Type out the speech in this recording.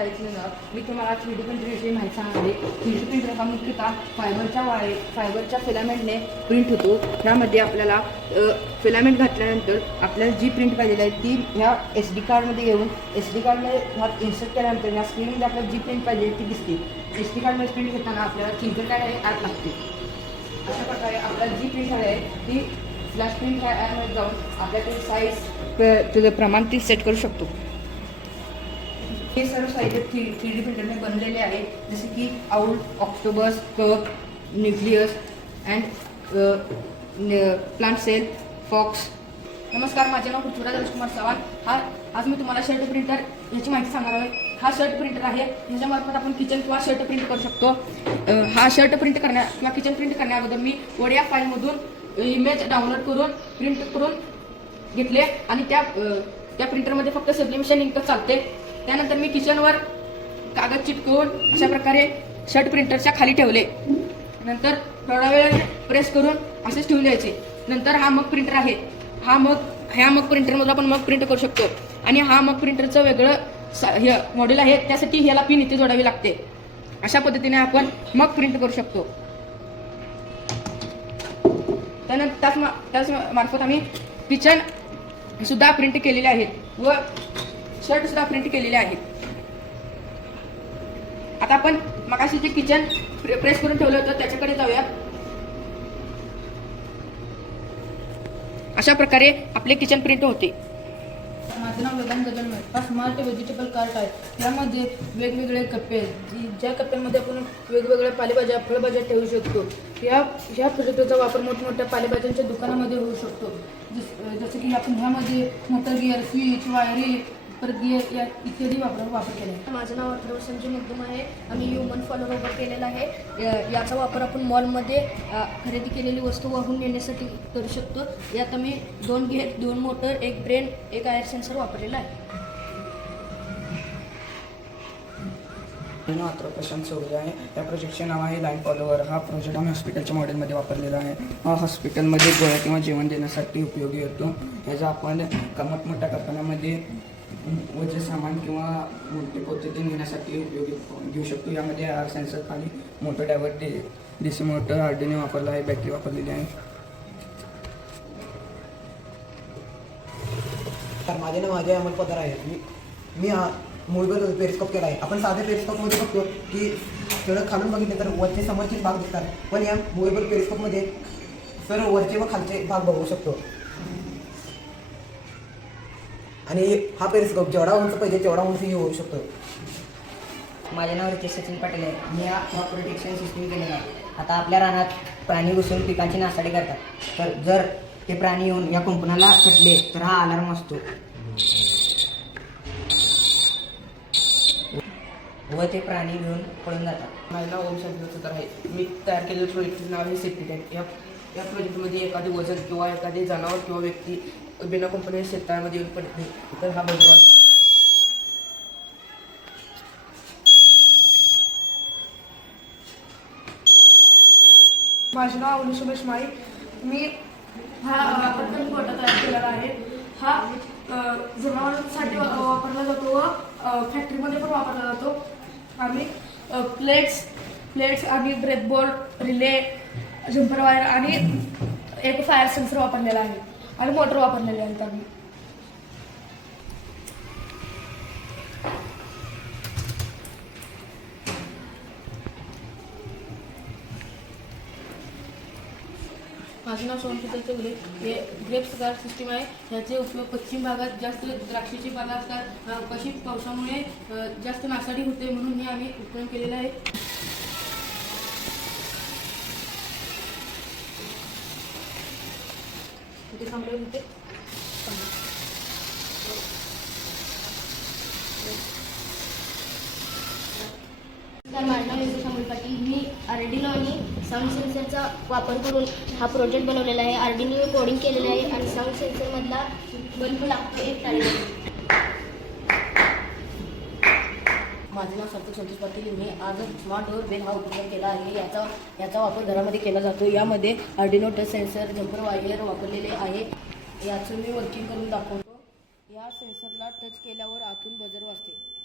साईजनं मी तुम्हाला 3D प्रिंटरविषयी माहिती सांगणार आहे. 3D प्रिंटर हा मुख्यतः फायबरच्या फिलामेंटने प्रिंट होतो. ह्यामध्ये आपल्याला फिलामेंट घातल्यानंतर आपल्याला जी प्रिंट पाहिजे आहे ती ह्या SD कार्डमध्ये घेऊन SD कार्डमध्ये ह्यात इन्सर्ट केल्यानंतर या स्क्रीनमध्ये आपल्याला जी प्रिंट पाहिजे ती दिसते. SD कार्डमध्ये प्रिंट घेताना आपल्याला थिंकर कार्ड हे ॲप लागते. अशा प्रकारे आपल्याला जी प्रिंट आहे ती फ्लॅश प्रिंट ह्या ॲपमध्ये जाऊन आपल्याकडे साईज त्याचं प्रमाण ती सेट करू शकतो. हे सर्व साहित्य 3D प्रिंटरने बनलेले आहे, जसे की owl, octopus, cup, nucleus and plant cell, fox. नमस्कार, माझे नाव पृथ्वीराज राजकुमार चव्हाण. आज मी तुम्हाला शर्ट प्रिंटर ह्याची माहिती सांगणार आहे. हा शर्ट प्रिंटर आहे, ह्याच्यामार्फत आपण किचन किंवा शर्ट प्रिंट करू शकतो. हा शर्ट प्रिंट किंवा किचन प्रिंट करण्याअगोदर मी ODF फाईलमधून इमेज डाउनलोड करून प्रिंट करून घेतले आणि त्या प्रिंटरमध्ये फक्त सब्लिमेशन इंक चालते. त्यानंतर मी किचनवर कागद चिटकवून अशा प्रकारे शर्ट प्रिंटरच्या खाली ठेवले. नंतर थोडा वेळ प्रेस करून असेच ठेवून द्यायचे. नंतर हा मग प्रिंटर आहे. ह्या मग प्रिंटरमधून आपण मग प्रिंट करू शकतो. आणि हा मग प्रिंटरचं वेगळं मॉडेल आहे, त्यासाठी ह्याला पिन इथे जोडावी लागते. अशा पद्धतीने आपण मग प्रिंट करू शकतो. त्यानंतर त्याच मार्फत आम्ही किचन सुद्धा प्रिंट केलेले आहेत व शर्ट सुद्धा प्रिंट केलेले आहेत. आता आपण मगाशी जे किचन प्रेस करून ठेवलं होतं त्याच्याकडे जाऊया. अशा प्रकारे आपले किचन प्रिंट होते. माझं नाव वेदांत गजानन. हा स्मार्ट व्हेजिटेबल कार्ट आहे. यामध्ये वेगवेगळे कप्पे आहेत, ज्या कप्प्यांमध्ये आपण वेगवेगळ्या पालेभाज्या फळभाज्या ठेवू शकतो. ह्या प्रोजेक्टचा वापर मोठमोठ्या पालेभाज्यांच्या दुकानामध्ये होऊ शकतो. जसं की आपण ह्यामध्ये मोटर गिअर, स्विच, वायरी, परत गिअर या इत्यादी वापर केला आहे. माझं नाव अथर्व संजय मुद्दम आहे. आम्ही ह्युमन फॉलोअर उभं केलेला आहे. याचा वापर आपण मॉलमध्ये खरेदी केलेली वस्तू वाहून नेण्यासाठी करू शकतो. यात आम्ही 2 gear, 2 motor, 1 brain, 1 IR sensor वापरलेला आहे. नाव अथर्व प्रशांत चौधरी आहे. या प्रोजेक्टचे नाव आहे लाईन फॉलोअर. हा प्रोजेक्ट आम्ही हॉस्पिटलच्या मॉडेलमध्ये वापरलेला आहे. हा हॉस्पिटलमध्ये गोळ्या किंवा जेवण देण्यासाठी उपयोगी होतो. याचा आपण मोठमोठ्या कारखान्यामध्ये वजन सामान किंवा मोठे पद्धती नेण्यासाठी उपयोगी घेऊ शकतो. यामध्ये आर सेन्सर खाली motor driver DC motor Arduino वापरला आहे, बॅटरी वापरलेली आहे. तर माझे नाव अजय अमल पदार आहे. मी हा मूळभर पेरिस्कोप केला आहे. आपण साध्या पेरिस्कोपमध्ये बघतो की सडक खालून बघितले तर वरचे समोरचे भाग दिसतात, पण या मूळभर पेरिस्कोपमध्ये सर्व वरचे व खालचे भाग बघू शकतो. आणि हा पेरिस्कोप जेवढा उंच पाहिजे तेवढा उंचही होऊ शकतो. माझे नाव रितेश सचिन पाटील आहे. मी हा प्रोटेक्शन सिस्टीम केलेला आहे. आता आपल्या रानात प्राणी घुसून पिकांची नासाडी करतात, तर जर ते प्राणी येऊन या कुंपणाला चटले तर हा अलार्म असतो व ते प्राणी घेऊन पळून जातात. माझं नाव ओम शांतीनाथ आहे. मी तयार केलेलं प्रोजेक्टचं नाव आहे सेफ्टी टँक. या प्रोजेक्टमध्ये एखादे वजन किंवा एखादे जनावर किंवा व्यक्ती बिना कंपनी शेततळ्यामध्ये येऊन पडत नाही, तर हा बदल असतो. माझे नाव अवनी सुमेश माई. मी हा पटकन गोटा तयार केलेला आहे. हा जनावरांसाठी वापरला जातो व फॅक्टरीमध्ये पण वापरला जातो. आम्ही प्लेट्स आणि ब्रेकबोर्ड, रिले, जम्पर वायर आणि एक फायर सेन्सर वापरलेला आहे आणि मोटर वापरलेले आहेत आम्ही. माझं नाव सोमशीतल चौगले. हे ग्रेप्स गार्ड सिस्टीम आहे. ह्याचे उपयोग पश्चिम भागात जास्त द्राक्षाची बागा असतात. कशी पावसामुळे जास्त नासाडी होते म्हणून हे आम्ही उपयोग केलेला आहे. ते सांगले होते. माझं नाव यशोदा शामल पाटील. मी आर्डिनो आणि साऊंड सेन्सरचा वापर करून हा प्रोजेक्ट बनवलेला आहे. आर्डिनो कोडिंग केलेलं आहे आणि साऊंड सेन्सरमधला बल्ब लागतो एक टाळी. माझे नाव संतोष संतोष पाटील. मी आज स्मार्ट डोअर बेल हा उपयोग केला आहे. याचा वापर घरामध्ये केला जातो. यामध्ये Arduino touch sensor, jumper wire वापरलेले आहे. याचं मी वर्किंग करून दाखवतो. या सेन्सरला टच केल्यावर आतून बजर वाजते.